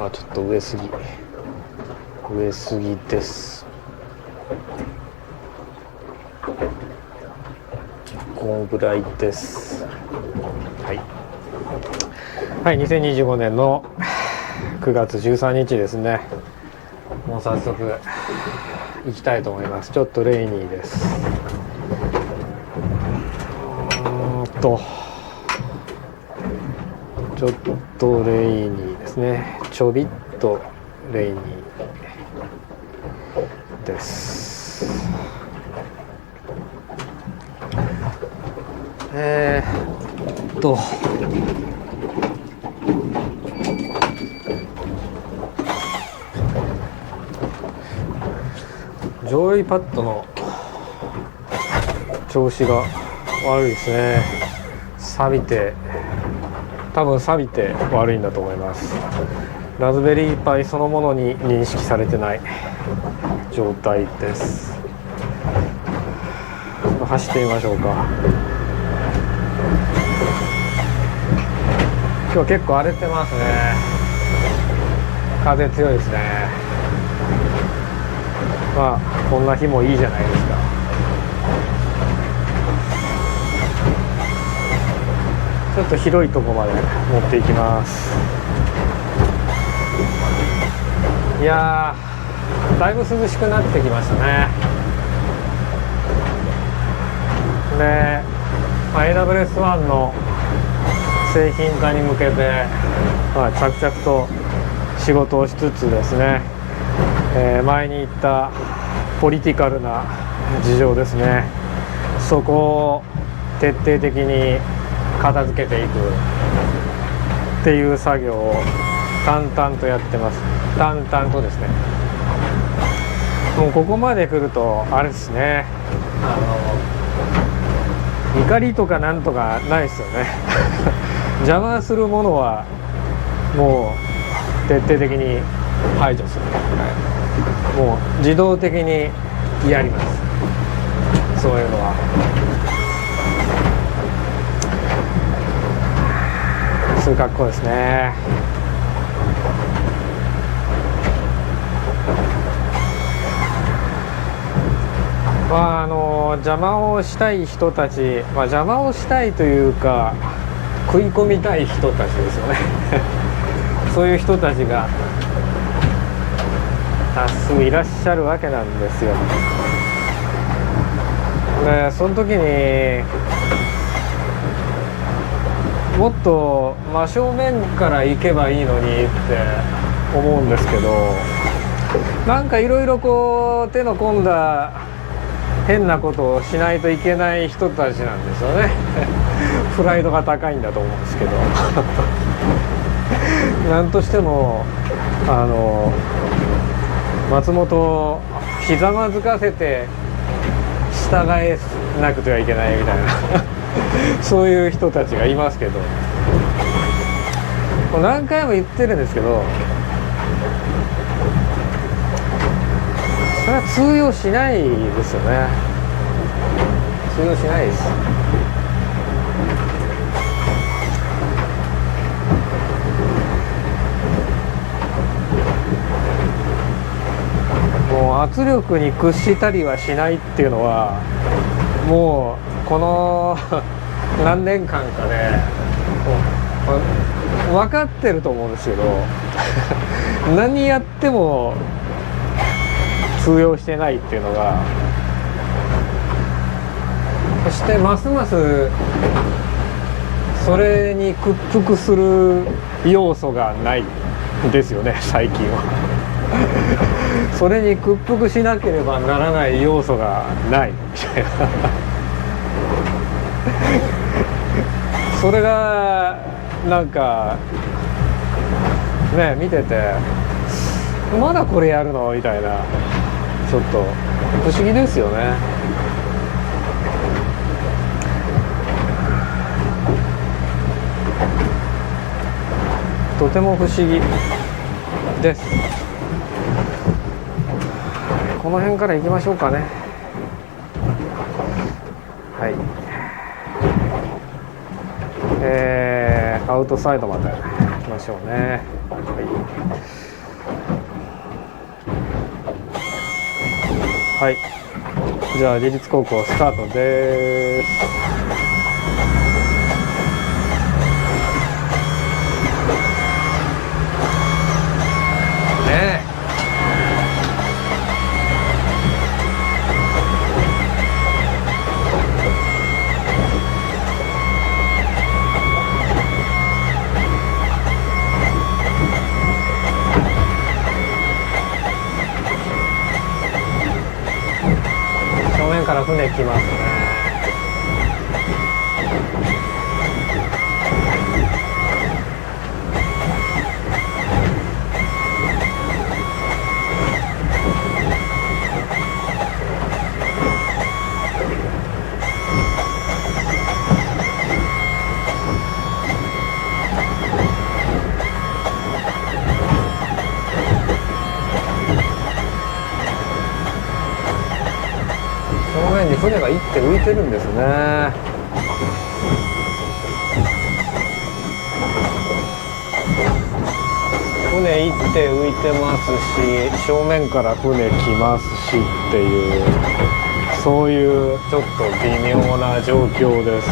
ちょっと上すぎです。このぐらいです。はい、2025年の9月13日ですね。もう早速行きたいと思います。ちょっとレイニーです。ちょっとレイニーですね。ちょびっとレイニーです。ジョイパッドの調子が悪いですね。多分錆びて悪いんだと思います。ラズベリーパイそのものに認識されてない状態です。走ってみましょうか。今日結構荒れてますね。風強いですね。こんな日もいいじゃないですか。ちょっと広いとこまで持っていきます。いやー、だいぶ涼しくなってきましたね。で、AWS-1 の製品化に向けて、着々と仕事をしつつですね、前に言ったポリティカルな事情ですね、そこを徹底的に片付けていくっていう作業を淡々とやってます。淡々とですね。もうここまで来るとあれですね、怒りとかなんとかないですよね邪魔するものはもう徹底的に排除する、もう自動的にやります、そういうのは。そういう格好ですね。邪魔をしたい人たち、邪魔をしたいというか食い込みたい人たちですよねそういう人たちが多数いらっしゃるわけなんですよ。でその時にもっと真正面から行けばいいのにって思うんですけど、なんかいろいろこう手の込んだ変なことをしないといけない人たちなんですよねプライドが高いんだと思うんですけどなんとしても松本をひざまずかせて従えなくてはいけないみたいなそういう人たちがいますけど、何回も言ってるんですけど、それは通用しないですよね。通用しないです。もう圧力に屈したりはしないっていうのはもうこの何年間かで分かってると思うんですけど何やっても通用してないっていうのが、そしてますますそれに屈服する要素がないですよね最近はそれに屈服しなければならない要素がないみたいなそれがなんかね、見ててまだこれやるのみたいな、ちょっと不思議ですよね。とても不思議です。この辺から行きましょうかね。はい、アウトサイドまでましょうね。はい、はい、じゃあ自立高校スタートです。ねえ、正面から船来ますね。正面に船が一手浮いてるんですね。船一手浮いてますし、正面から船来ますしっていう、そういうちょっと微妙な状況です。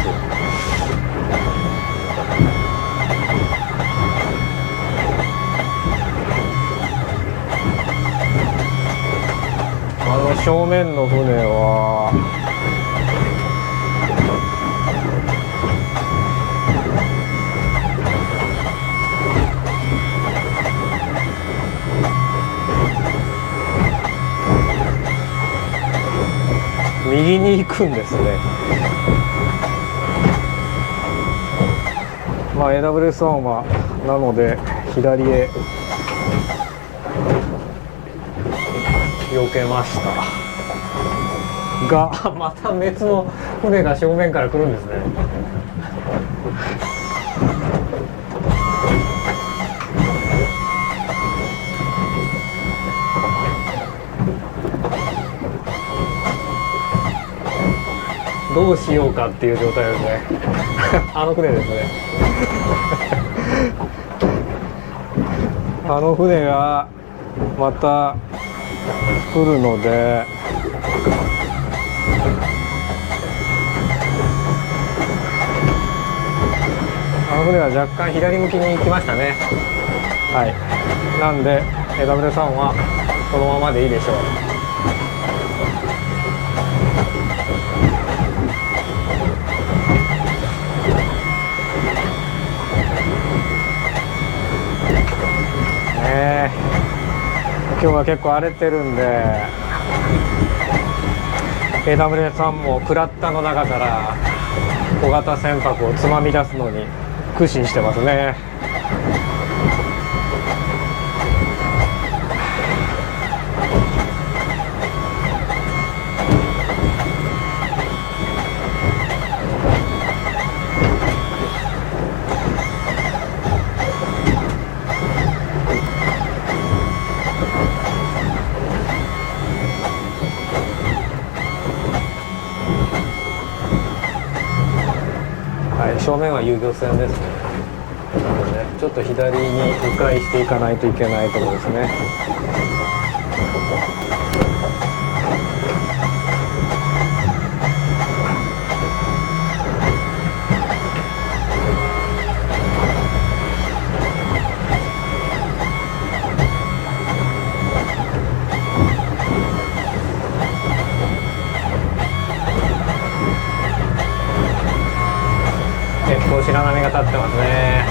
正面の船は右に行くんですね。まあ AWS-1 はなので左へ避けましたが、また別の船が正面から来るんですね。どうしようかっていう状態ですね。あの船ですね。あの船がまた来るので、あの船は若干左向きに行きましたね。はい、なんで AW3 はこのままでいいでしょう。今日は結構荒れてるんで AWS-1 もクラッタの中から小型船舶をつまみ出すのに苦心してますね。正面は遊漁船ですね。なのでちょっと左に迂回していかないといけないところですね。結構白波が立ってますね。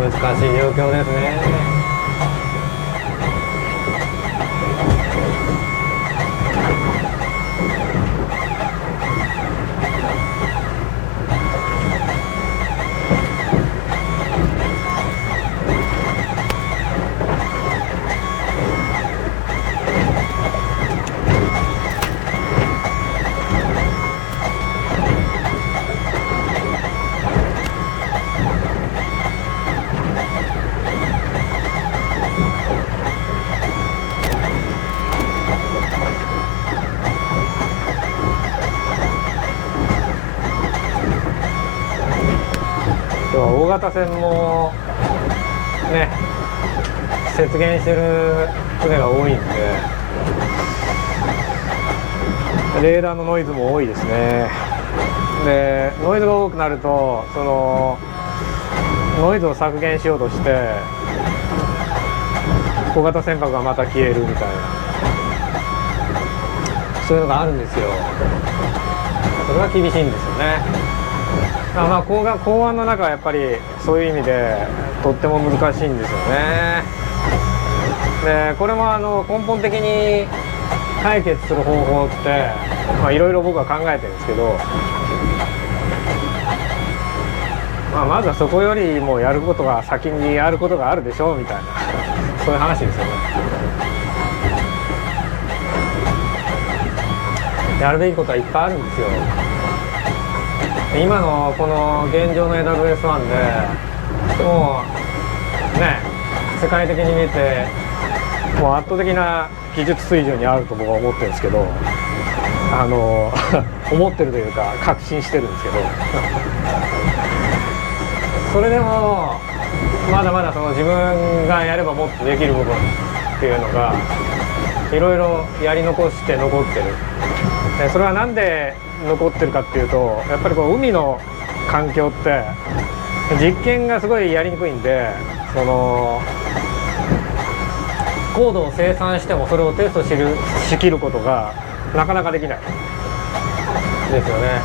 難しい状況ですね。型船もね接舷してる船が多いんで、レーダーのノイズも多いですね。でノイズが多くなるとそのノイズを削減しようとして小型船舶がまた消えるみたいな、そういうのがあるんですよ。それは厳しいんですよね。まあ港湾の中はやっぱりそういう意味でとっても難しいんですよね。でこれも根本的に解決する方法っていろいろ僕は考えてるんですけど、まずはそこよりもやることが先にやることがあるでしょうみたいなそういう話ですよね。やるべきことはいっぱいあるんですよ。今のこの現状の AWS-1 でもうね世界的に見てもう圧倒的な技術水準にあると僕は思ってるんですけど、思ってるというか確信してるんですけどそれでもまだまだその自分がやればもっとできる部分っていうのがいろいろやり残して残ってる。でそれはなんで残ってるかっていうと、やっぱりこう海の環境って実験がすごいやりにくいんで、そのコードを生産してもそれをテストしきることがなかなかできないですよね。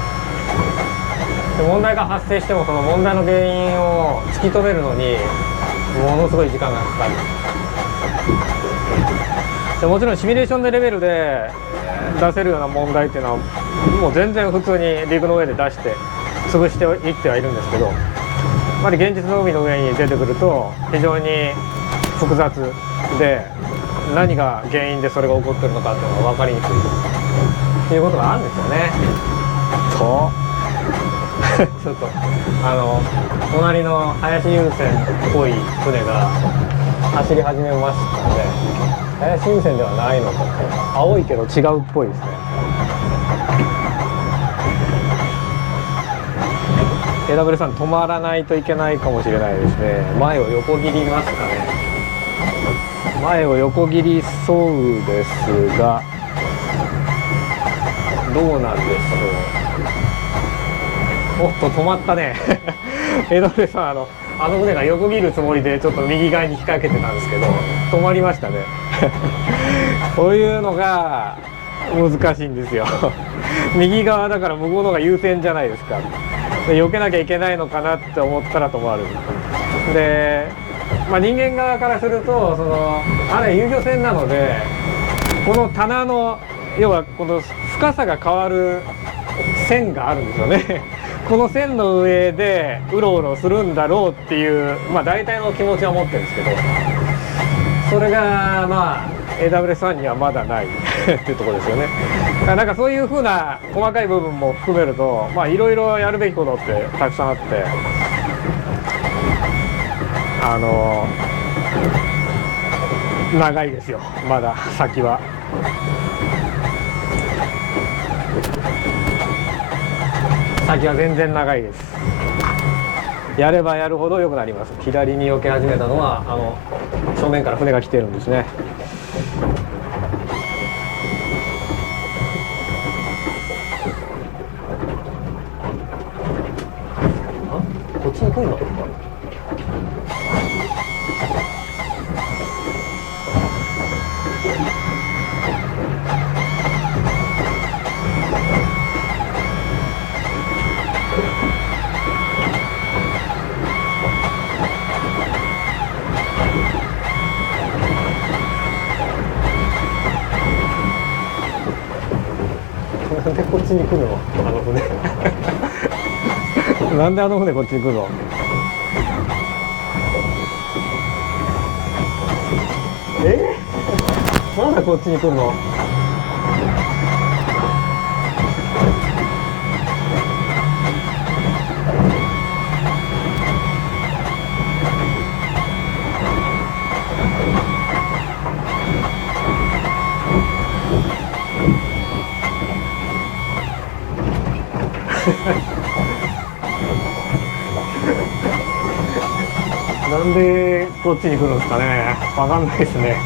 で問題が発生してもその問題の原因を突き止めるのにものすごい時間がかかる。でもちろんシミュレーションでレベルで出せるような問題っていうのはもう全然普通に陸の上で出して潰していってはいるんですけど、やっぱり現実の海の上に出てくると非常に複雑で何が原因でそれが起こってるのかっていうのが分かりにくいっていうことがあるんですよね。ちょっと隣の林遊船っぽい船が走り始めましたので、林遊船ではないのか、青いけど違うっぽいですね。AW さん止まらないといけないかもしれないですね。前を横切りますかね。前を横切りそうですがどうなんでしょう。おっと止まったねAW さんあの船が横切るつもりでちょっと右側に引っ掛けてたんですけど止まりましたねこういうのが難しいんですよ右側だから向こうの方が優先じゃないですか。で避けなきゃいけないのかなって思ったら止まる。で、人間側からするとあれ遊漁船なのでこの棚の要はこの深さが変わる線があるんですよねこの線の上でうろうろするんだろうっていう大体の気持ちは持ってるんですけど、それがAWS-1 にはまだないっていうところですよね。なんかそういうふうな細かい部分も含めるといろいろやるべきことってたくさんあって、長いですよまだ先は。先は全然長いです。やればやるほど良くなります。左に避け始めたのは正面から船が来てるんですね。こっちに来るの？なんでこっちに来るの？あの船なんであの船こっちに来るの？まだこっちに来るの？こっちに来るんですかね。わかんないですね。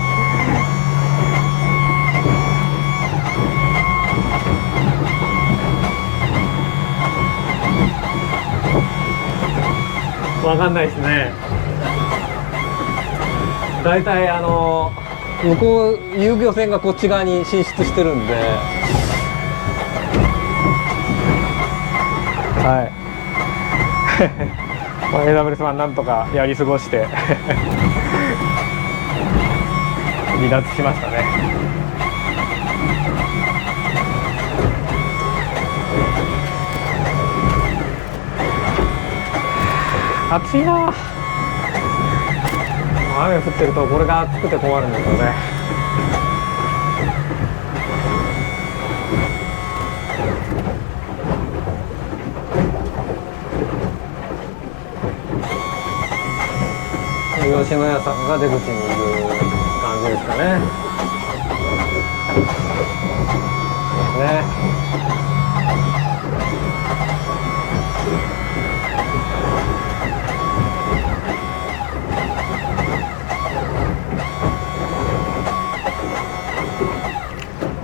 わかんないですね。だいたい向こう遊漁船がこっち側に進出してるんで、はいまあ AWS はなんとかやり過ごして離脱しましたね。暑いな。雨降ってるとこれが暑くて困るんですよね。吉野家さんが出口にいる感じですかね。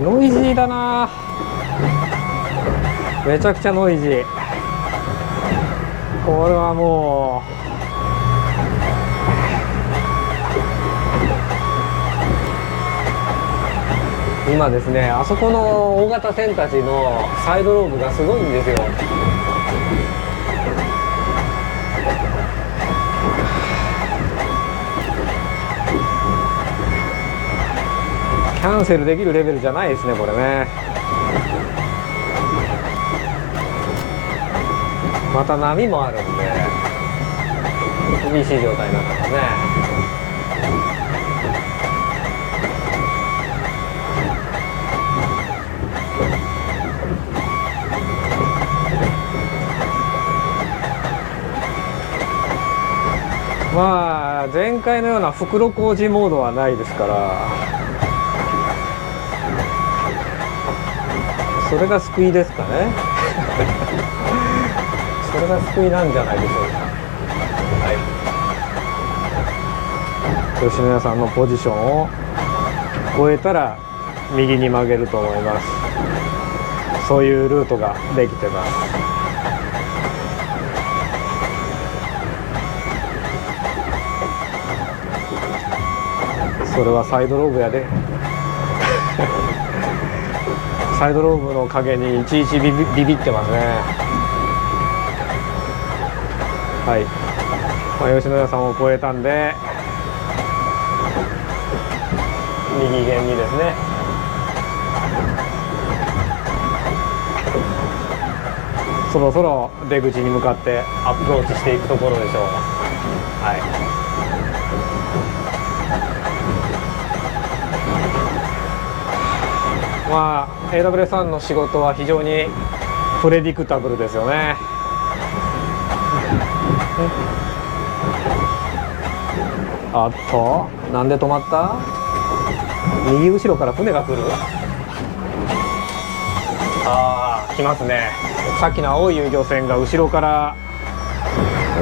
ノイジーだな。めちゃくちゃノイジー。これはもう今ですね、あそこの大型船たちのサイドローブがすごいんですよ。キャンセルできるレベルじゃないですね、これね。また波もあるんで厳しい状態になってますね。まあ前回のような袋小路モードはないですから、それが救いですかねそれが救いなんじゃないでしょうか。はい、吉野家さんのポジションを超えたら右に曲げると思います。そういうルートができてます。それはサイドローブやでサイドローブの影にいちいちビビってますね。はい、まあ、吉野家さんを超えたんで右舷にですね、そろそろ出口に向かってアプローチしていくところでしょう。はい、まあ AWS さんの仕事は非常にプレディクタブルですよね。あっと、なんで止まった？右後ろから船が来る？ああ、来ますね。さっきの青い遊漁船が後ろから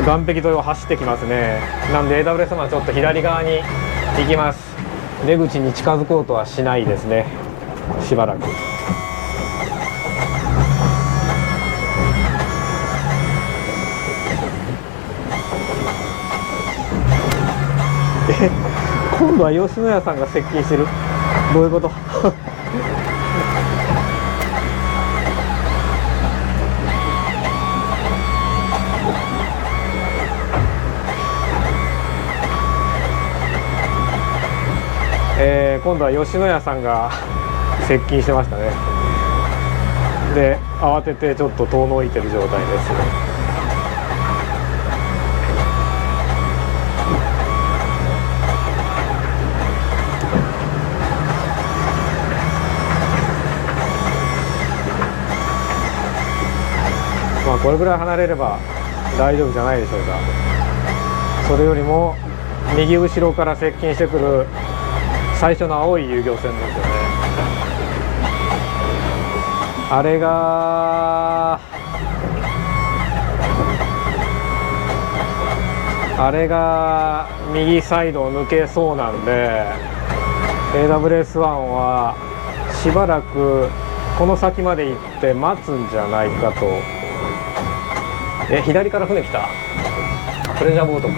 岸壁沿いを走ってきますね。なんで AWS さんはちょっと左側に行きます。出口に近づこうとはしないですね、しばらく。今度は吉野家さんが接近してる。どういうこと今度は吉野家さんが接近してましたね。で慌ててちょっと遠のいてる状態です。まあこれぐらい離れれば大丈夫じゃないでしょうか。それよりも右後ろから接近してくる最初の青い遊漁船ですよね。あれがあれが右サイドを抜けそうなんで AWS-1 はしばらくこの先まで行って待つんじゃないかと。左から船来た。プレジャーボートか。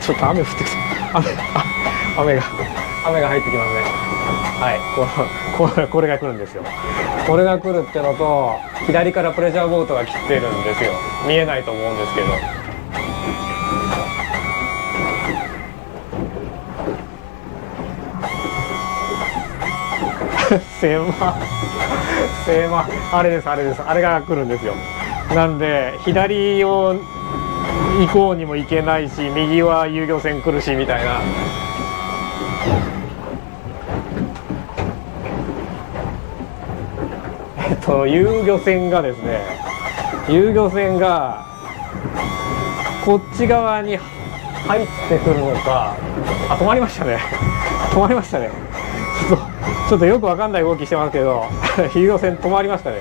ちょっと雨降ってきた。雨が入ってきますね。はい、これが来るんですよ。これが来るってのと、左からプレジャーボートが来てるんですよ。見えないと思うんですけど。狭あれです、あれが来るんですよ。なんで左を行こうにも行けないし、右は遊漁船来るしみたいな。遊漁船がですね、こっち側に入ってくるのか。止まりましたね。ちょっとよくわかんない動きしてますけど遊漁船止まりましたね。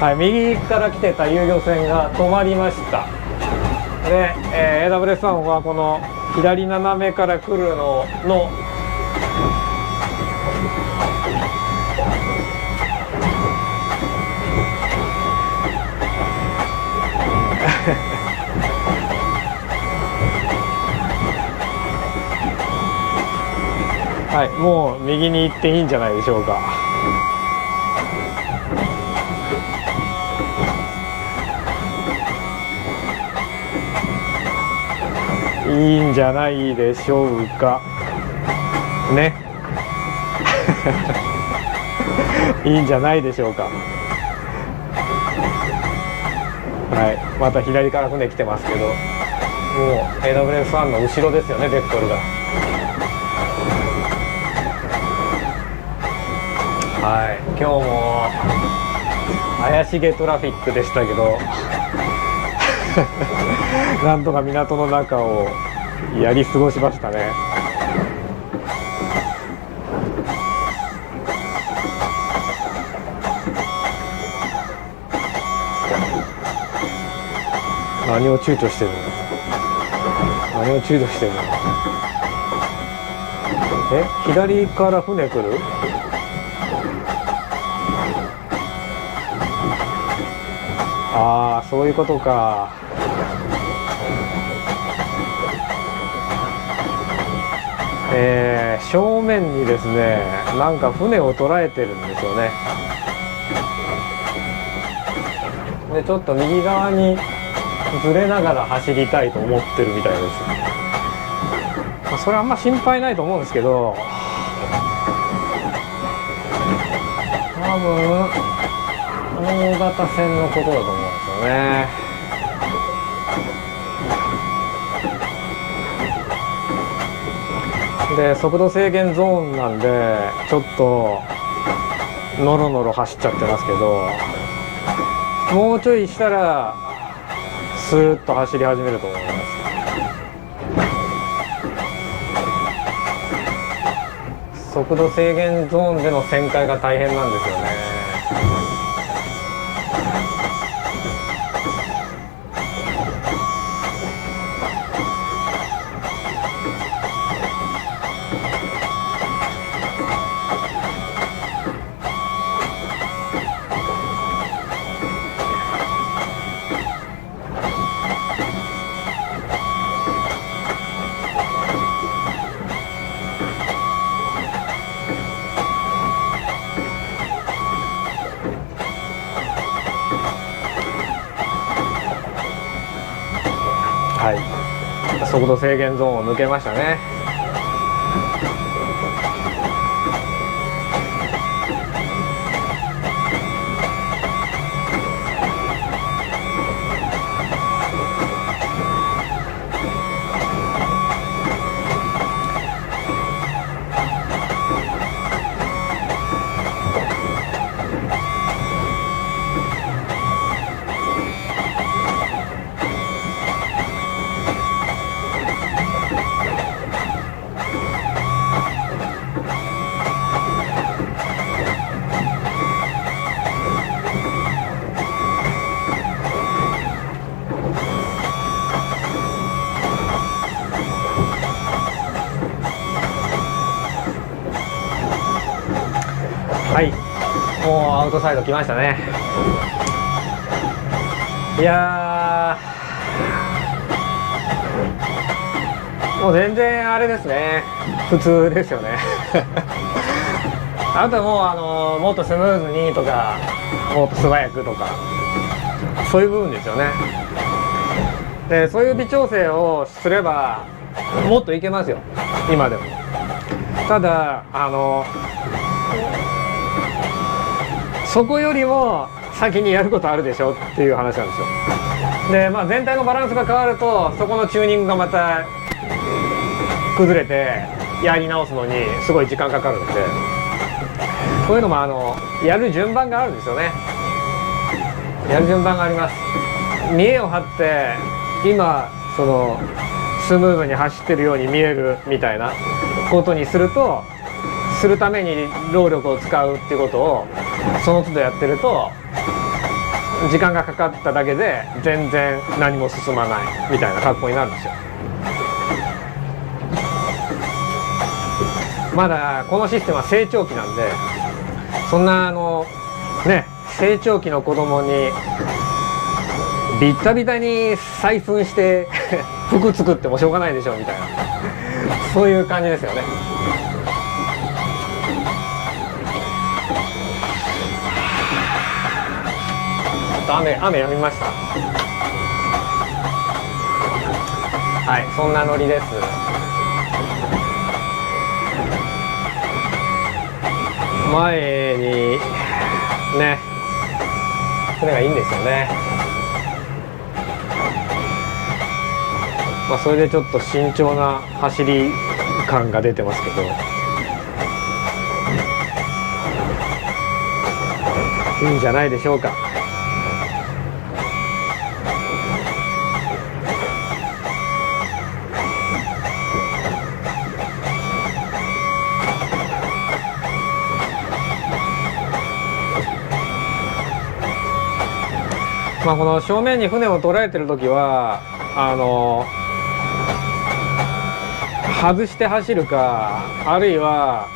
はい、右から来てた遊漁船が止まりました。で、AWS-1 はこの左斜めから来るのはい、もう右に行っていいんじゃないでしょうか。いいんじゃないでしょうかね。いいんじゃないでしょうか。はい、また左から船来てますけど、もう AWS-1 の後ろですよね、ベクトルが。はい、今日も怪しげトラフィックでしたけどなんとか港の中をやり過ごしましたね。何を躊躇してるの。左から船来る。ああ、そういうことか。正面にですね、なんか船を捉えてるんですよね。で、ちょっと右側にずれながら走りたいと思ってるみたいです。それはあんま心配ないと思うんですけど、多分大型船のことだと思うんですよね。で、速度制限ゾーンなんでちょっとノロノロ走っちゃってますけど、もうちょいしたらスーッと走り始めると思います。速度制限ゾーンでの旋回が大変なんですよね。はい、速度制限ゾーンを抜けましたね。はい、もうアウトサイド来ましたね。いやもう全然あれですね、普通ですよねあとはもうもっとスムーズにとか、もっと素早くとか、そういう部分ですよね。でそういう微調整をすればもっといけますよ、今でも。ただそこよりも先にやることあるでしょっていう話なんですよ。で全体のバランスが変わると、そこのチューニングがまた崩れてやり直すのにすごい時間かかるんで、こういうのもやる順番があるんですよね。やる順番があります。見栄を張って今そのスムーズに走ってるように見えるみたいなことにするために労力を使うっていうことをその都度やってると、時間がかかっただけで全然何も進まないみたいな格好になるんですよ。まだこのシステムは成長期なんで、そんな成長期の子供にビッタビタに採寸して服作ってもしょうがないでしょみたいなそういう感じですよね。雨止みました。はい、そんなノリです。前にね、船がいいんですよね。それでちょっと慎重な走り感が出てますけど、いいんじゃないでしょうか。この正面に船を捉えてる時は外して走るか、あるいは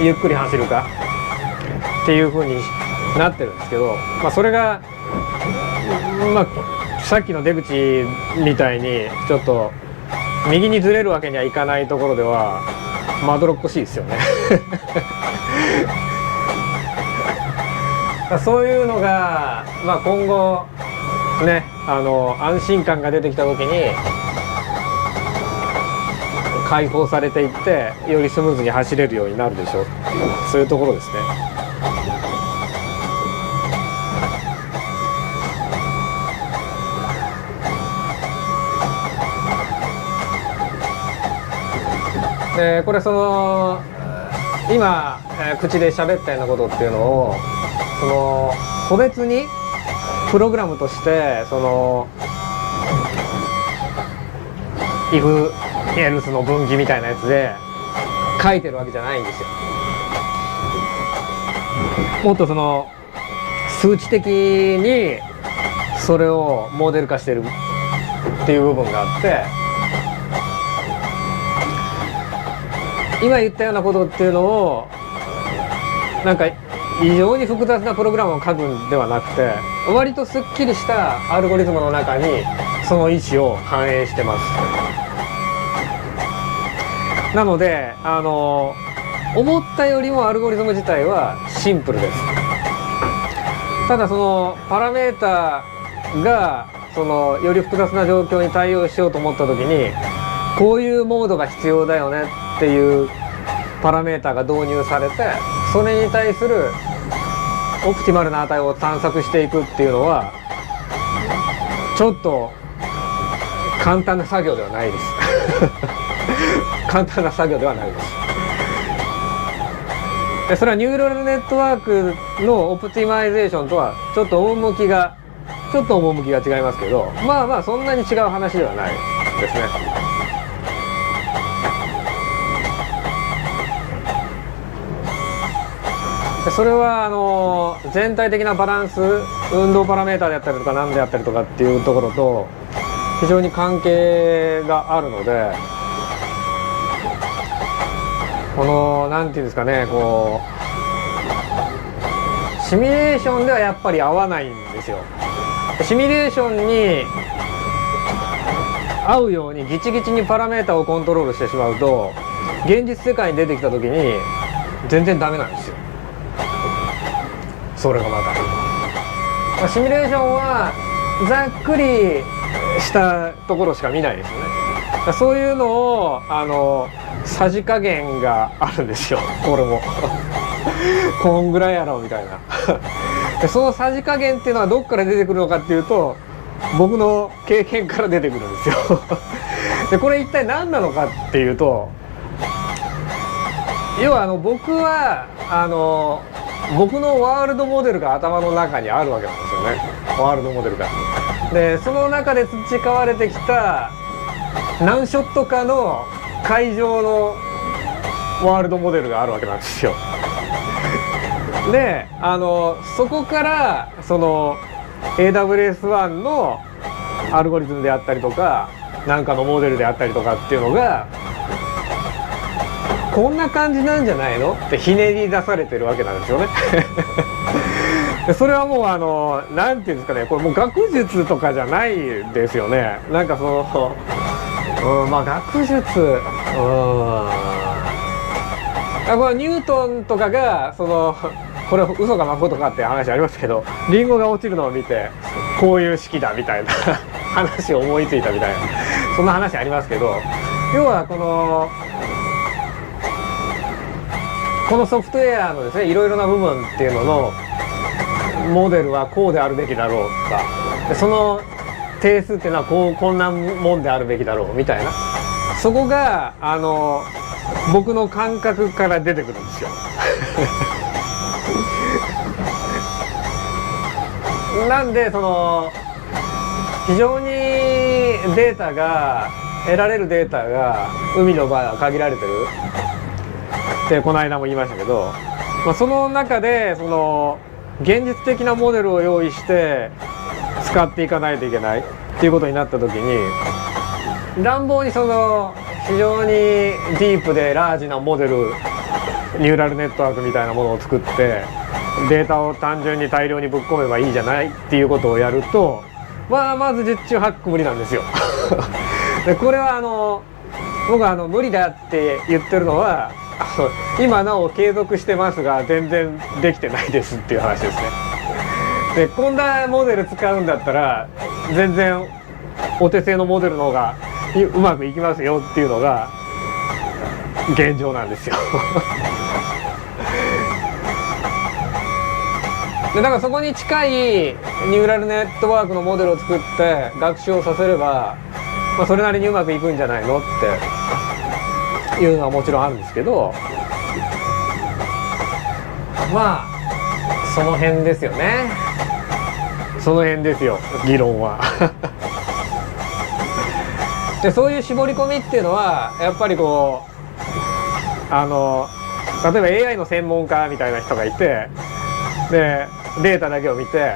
ゆっくり走るかっていう風になってるんですけど、それがさっきの出口みたいにちょっと右にずれるわけにはいかないところではまどろっこしいですよねそういうのが、今後ね安心感が出てきた時に解放されていって、よりスムーズに走れるようになるでしょうっていう、そういうところですね。でこれ今、口で喋ったようなことっていうのを個別にプログラムとしてif else の分岐みたいなやつで書いてるわけじゃないんですよ。もっと数値的にそれをモデル化してるっていう部分があって、今言ったようなことっていうのを非常に複雑なプログラムを書くんではなくて、割とすっきりしたアルゴリズムの中にその意思を反映してます。なので思ったよりもアルゴリズム自体はシンプルです。ただパラメータがより複雑な状況に対応しようと思った時に、こういうモードが必要だよねっていうパラメータが導入されて、それに対するオプティマルな値を探索していくっていうのはちょっと簡単な作業ではないです簡単な作業ではないです。でそれはニューラルネットワークのオプティマイゼーションとはちょっと趣が違いますけど、そんなに違う話ではないですね。それは全体的なバランス、運動パラメータであったりとか何であったりとかっていうところと非常に関係があるので、なんていうんですかね、シミュレーションではやっぱり合わないんですよ。シミュレーションに合うようにギチギチにパラメータをコントロールしてしまうと、現実世界に出てきた時に全然ダメなんですよ。それがまたシミュレーションはざっくりしたところしか見ないですよね。そういうのをさじ加減があるんですよ。これもこんぐらいやろみたいなでそのさじ加減っていうのはどっから出てくるのかっていうと、僕の経験から出てくるんですよでこれ一体何なのかっていうと、要は僕は僕のワールドモデルが頭の中にあるわけなんですよね。ワールドモデルが。でその中で培われてきた何ショットかの会場のワールドモデルがあるわけなんですよ。でそこからその AWS-1 のアルゴリズムであったりとかなんかのモデルであったりとかっていうのがこんな感じなんじゃないのってひねり出されてるわけなんですよねでそれはもうなんていうんですかね、これもう学術とかじゃないですよね。なんかまあ学術これニュートンとかがこれ嘘か誠かって話ありますけど、リンゴが落ちるのを見てこういう式だみたいな話を思いついたみたいな、そんな話ありますけど、要はこのソフトウェアのですね、いろいろな部分っていうののモデルはこうであるべきだろうとか、でその定数っていうのはこんなもんであるべきだろうみたいな、そこが僕の感覚から出てくるんですよなんで非常にデータが得られるデータが海の場合は限られてるってこの間も言いましたけど、その中で現実的なモデルを用意して使っていかないといけないっていうことになった時に、乱暴に非常にディープでラージなモデル、ニューラルネットワークみたいなものを作ってデータを単純に大量にぶっ込めばいいじゃないっていうことをやると、まず十中八九無理なんですよでこれは僕は無理だって言ってるのは今なお継続してますが全然できてないですっていう話ですね。でこんなモデル使うんだったら全然お手製のモデルの方がうまくいきますよっていうのが現状なんですよでだからそこに近いニューラルネットワークのモデルを作って学習をさせれば、それなりにうまくいくんじゃないのっていうのはもちろんあるんですけど、その辺ですよね。その辺ですよ、議論はでそういう絞り込みっていうのはやっぱり例えば AI の専門家みたいな人がいて、でデータだけを見て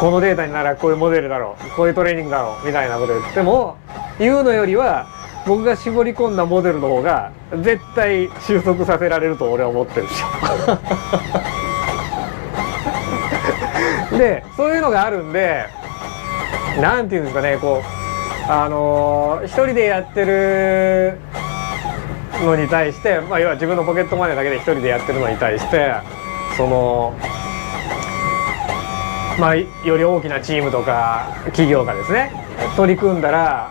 このデータにならこういうモデルだろう、こういうトレーニングだろうみたいなことを言うのよりは、僕が絞り込んだモデルの方が絶対収束させられると俺は思ってるんですよでそういうのがあるんで、なんていうんですかね、一人でやってるのに対して、要は自分のポケットマネーだけで一人でやってるのに対してより大きなチームとか企業がですね取り組んだら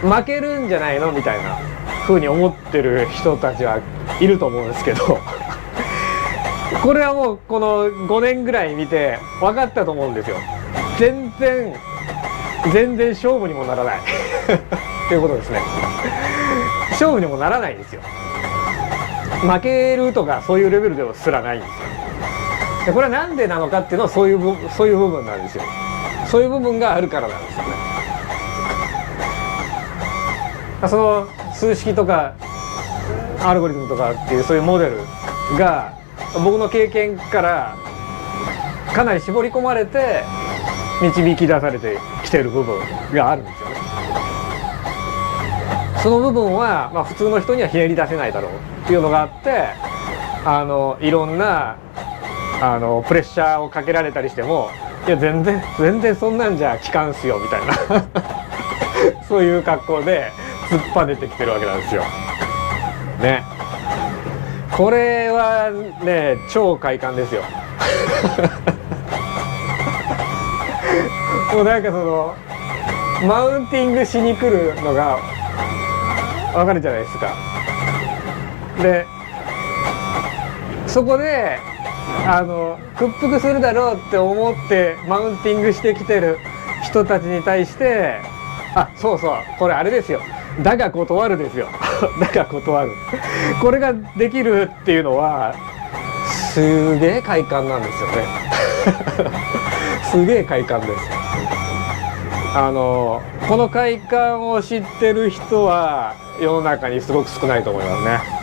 負けるんじゃないのみたいな風に思ってる人たちはいると思うんですけどこれはもうこの5年ぐらい見て分かったと思うんですよ。全然勝負にもならないっていうことですね。勝負にもならないんですよ。負けるとかそういうレベルではすらないんですよ。でこれはなんでなのかっていうのはそういう部分なんですよ。そういう部分があるからなんですよね。その数式とかアルゴリズムとかっていうそういうモデルが僕の経験からかなり絞り込まれて導き出されてきてる部分があるんですよね。その部分は普通の人にはひねり出せないだろうっていうのがあっていろんなプレッシャーをかけられたりしても、いや全然そんなんじゃ効かんすよみたいなそういう格好で突っぱねてきてるわけなんですよね。これはね超快感ですよもうなんかそのマウンティングしに来るのがわかるじゃないですか。でそこで屈服するだろうって思ってマウンティングしてきてる人たちに対して、あ、そうそう、これあれですよ、だが断るですよだが断るこれができるっていうのはすげえ快感なんですよねすげえ快感です。この快感を知ってる人は世の中にすごく少ないと思いますね。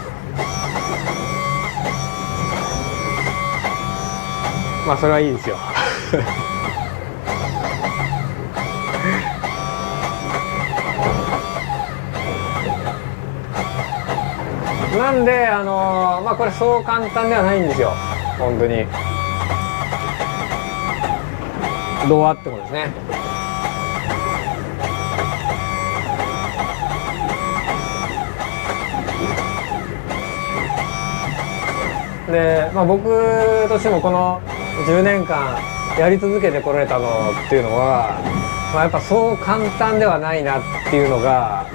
まあそれはいいですよなんでまあこれそう簡単ではないんですよ本当に。どうあってもですね。で、まあ、僕としてもこの10年間やり続けてこられたのっていうのは、まあ、やっぱそう簡単ではないなっていうのが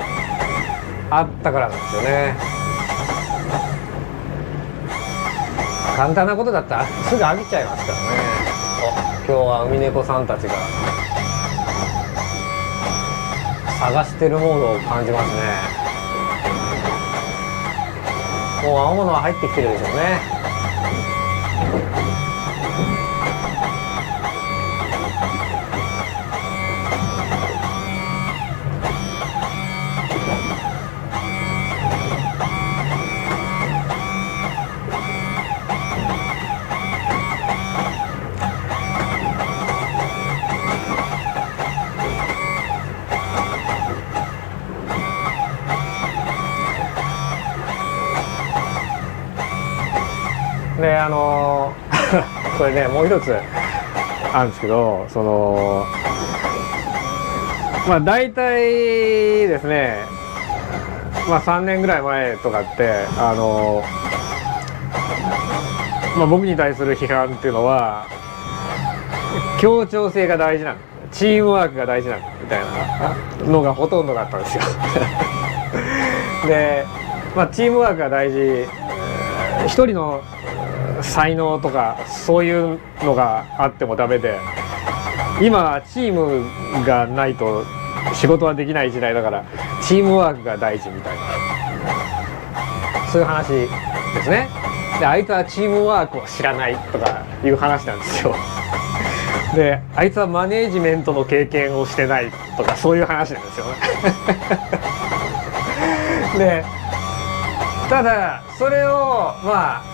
あったからなんですよね。簡単なことだったらすぐ飽きちゃいますからね。今日はウミネコさんたちが探してるモードを感じますね。もう青物は入ってきてるでしょうね。でこれねもう一つあるんですけど、まあ大体ですね、まあ3年ぐらい前とかってまあ、僕に対する批判っていうのは協調性が大事なんだ、チームワークが大事なんだみたいなのがほとんどだったんですよで、まあ、チームワークが大事、一人の才能とかそういうのがあってもダメで、今チームがないと仕事はできない時代だからチームワークが大事みたいな、そういう話ですね。であいつはチームワークを知らないとかいう話なんですよであいつはマネージメントの経験をしてないとかそういう話なんですよねでただそれをまあ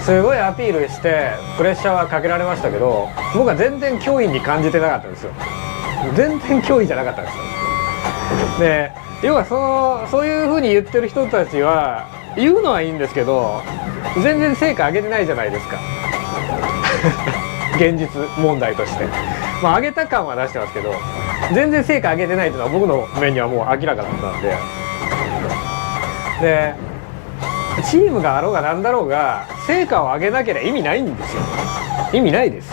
すごいアピールしてプレッシャーはかけられましたけど、僕は全然脅威に感じてなかったんですよ。全然脅威じゃなかったんですよ。で要はそういうふうに言ってる人たちは言うのはいいんですけど全然成果上げてないじゃないですか現実問題として、まあ上げた感は出してますけど全然成果上げてないというのは僕の目にはもう明らかだったんで、チームがあろうがなんだろうが成果を上げなければ意味ないんですよ。意味ないです。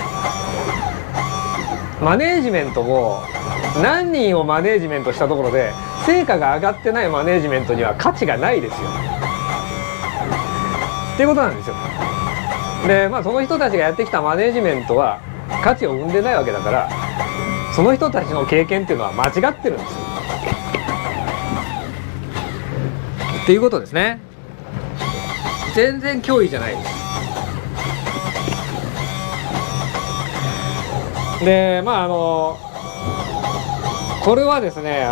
マネージメントも何人をマネージメントしたところで成果が上がってないマネージメントには価値がないですよっていうことなんですよ。でまあその人たちがやってきたマネージメントは価値を生んでないわけだから、その人たちの経験っていうのは間違ってるんですよっていうことですね。全然脅威じゃないです。でまあこれはですね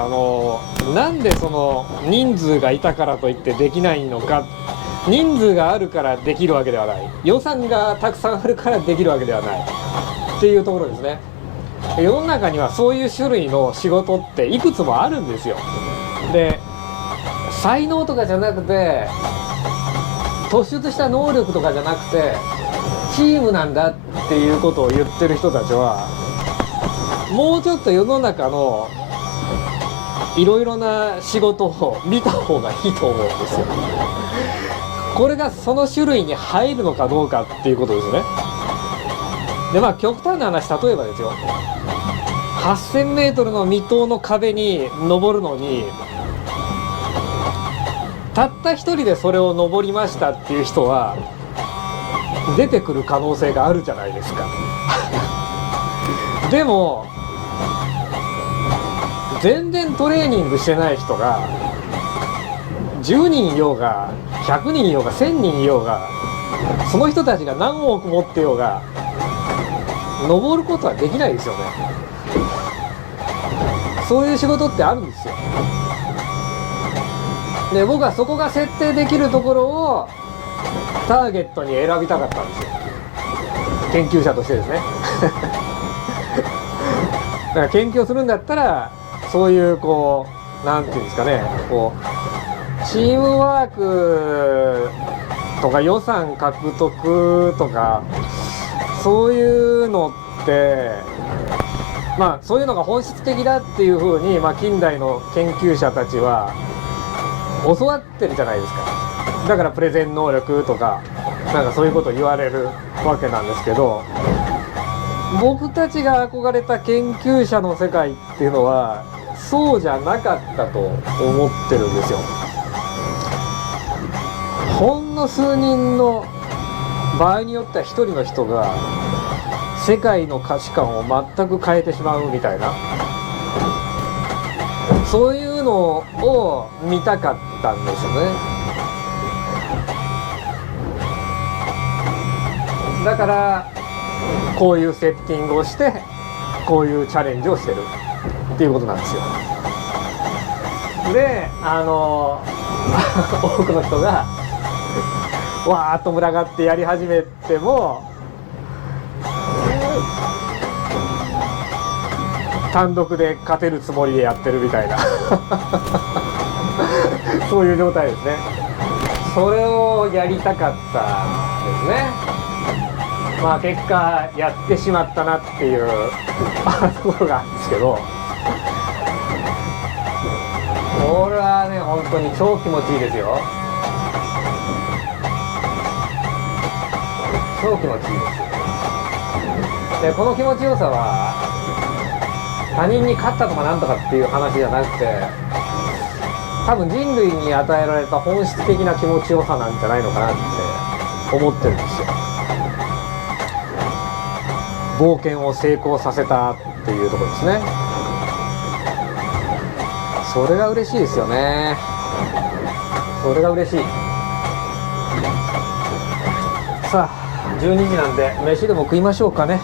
なんでその人数がいたからといってできないのか、人数があるからできるわけではない、予算がたくさんあるからできるわけではないっていうところですね。世の中にはそういう種類の仕事っていくつもあるんですよ。で才能とかじゃなくて突出した能力とかじゃなくてチームなんだっていうことを言ってる人たちはもうちょっと世の中のいろいろな仕事を見た方がいいと思うんですよ。これがその種類に入るのかどうかっていうことですね。でまあ極端な話、例えばですよ、8000メートルの未踏の壁に登るのにたった一人でそれを登りましたっていう人は出てくる可能性があるじゃないですか。でも全然トレーニングしてない人が10人いようが100人いようが1000人いようが、その人たちが何億持ってようが登ることはできないですよね。そういう仕事ってあるんですよ。で僕はそこが設定できるところをターゲットに選びたかったんですよ、研究者としてですね。だから研究をするんだったらそういうこうなんていうんですかね、こうチームワークとか予算獲得とかそういうのってまあそういうのが本質的だっていうふうに、まあ、近代の研究者たちは教わってるじゃないですか。だからプレゼン能力とかなんかそういうことを言われるわけなんですけど、僕たちが憧れた研究者の世界っていうのはそうじゃなかったと思ってるんですよ。ほんの数人の場合によっては一人の人が世界の価値観を全く変えてしまうみたいな、そういうのを見たかったんですよね。だからこういうセッティングをしてこういうチャレンジをしてるっていうことなんですよ。で多くの人がわーっと群がってやり始めても単独で勝てるつもりでやってるみたいなそういう状態ですね。それをやりたかったですね。まあ結果やってしまったなっていうところがあるんですけど、これはね本当に超気持ちいいですよ。超気持ちいいです。でこの気持ちよさは他人に勝ったとかなんとかっていう話じゃなくて、多分人類に与えられた本質的な気持ちよさなんじゃないのかなって思ってるんですよ。冒険を成功させたっていうところですね。それが嬉しいですよね。それが嬉しい。さあ12時なんで飯でも食いましょうかね。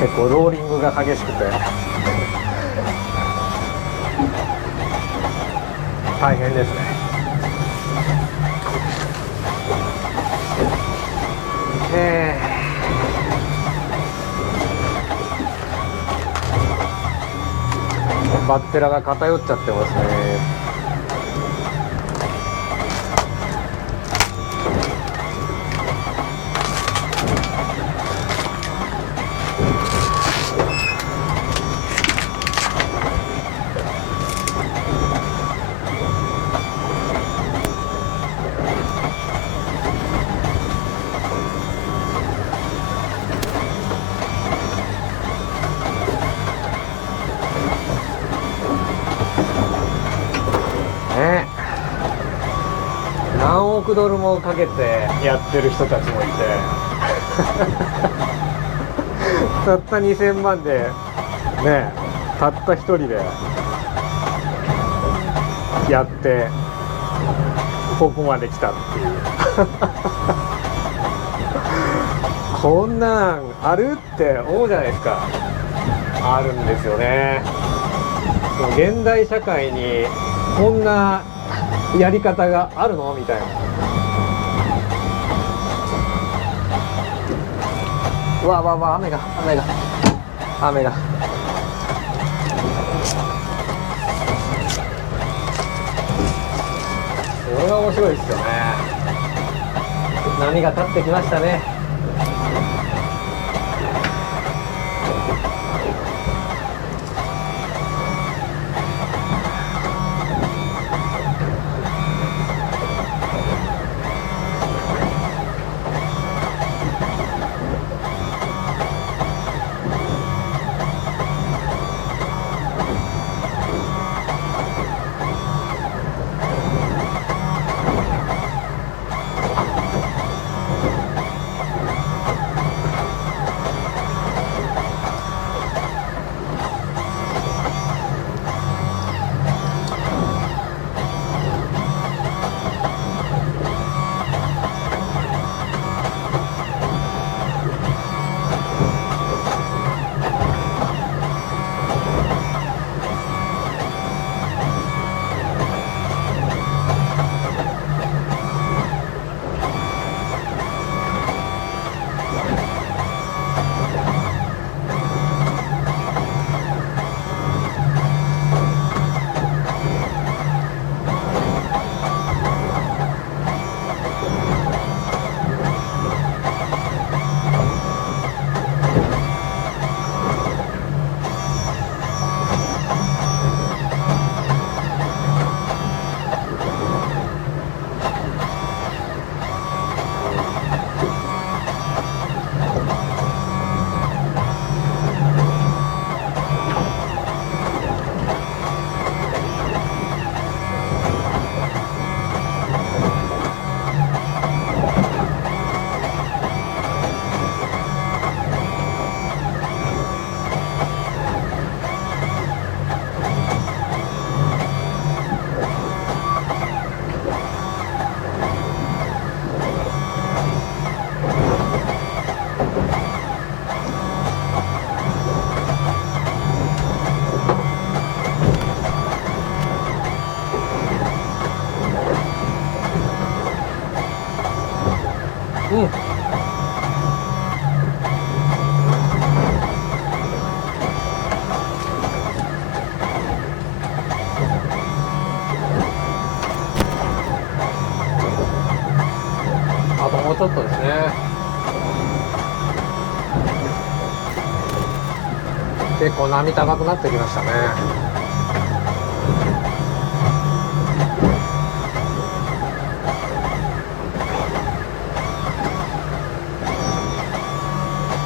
結構ローリングが激しくて大変ですね。バッテラが偏っちゃってますね。何億ドルもかけてやってる人たちもいてたった2000万でね、たった一人でやってここまで来たっていうこんなんあるって思うじゃないですか。あるんですよね。もう現代社会にこんなやり方があるのみたいな。うわわわ、雨が。これが面白いですよね。波が立ってきましたね。うん。あともうちょっとですね。結構波高くなってきましたね。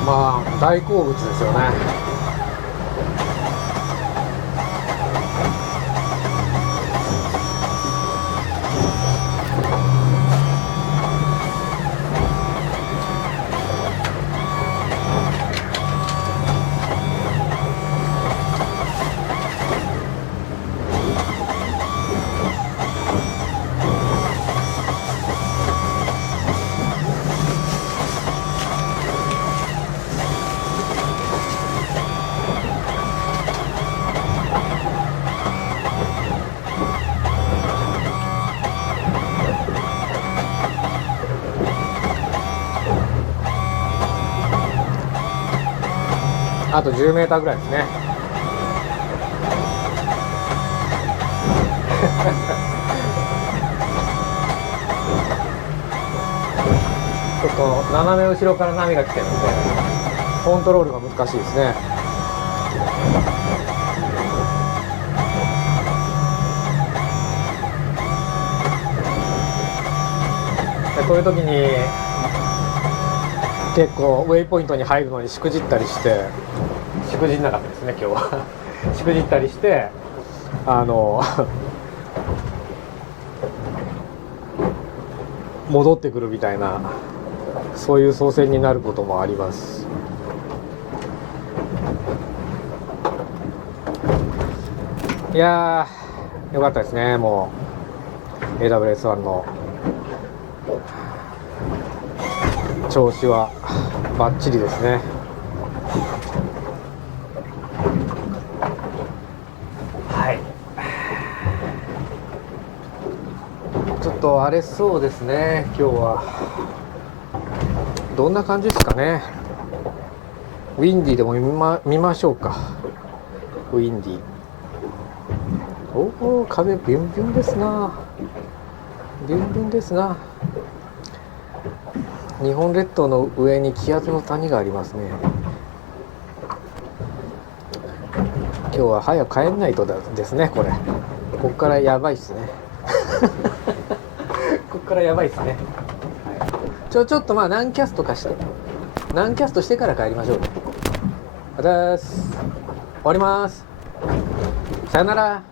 まあ大好物ですよね。あと10メーターぐらいですね。ちょっと斜め後ろから波が来てるのでコントロールが難しいですね。でこういう時に結構ウェイポイントに入るのにしくじったりして、しくじんなかったですね今日はしくじったりして戻ってくるみたいな、そういう操船になることもあります。いやーよかったですね。もう AWS-1 の調子はバッチリですね。はい、ちょっと荒れそうですね今日は。どんな感じですかね。ウィンディーでも見ましょうか。ウィンディー、おお、風ビュンビュンですな、ビュンビュンですな。日本列島の上に気圧の谷がありますね。今日は早く帰んないとですね。こっからやばいっすねこっからやばいっすね。ちょっとまあ何キャストしてから帰りましょう。終わります。さよなら。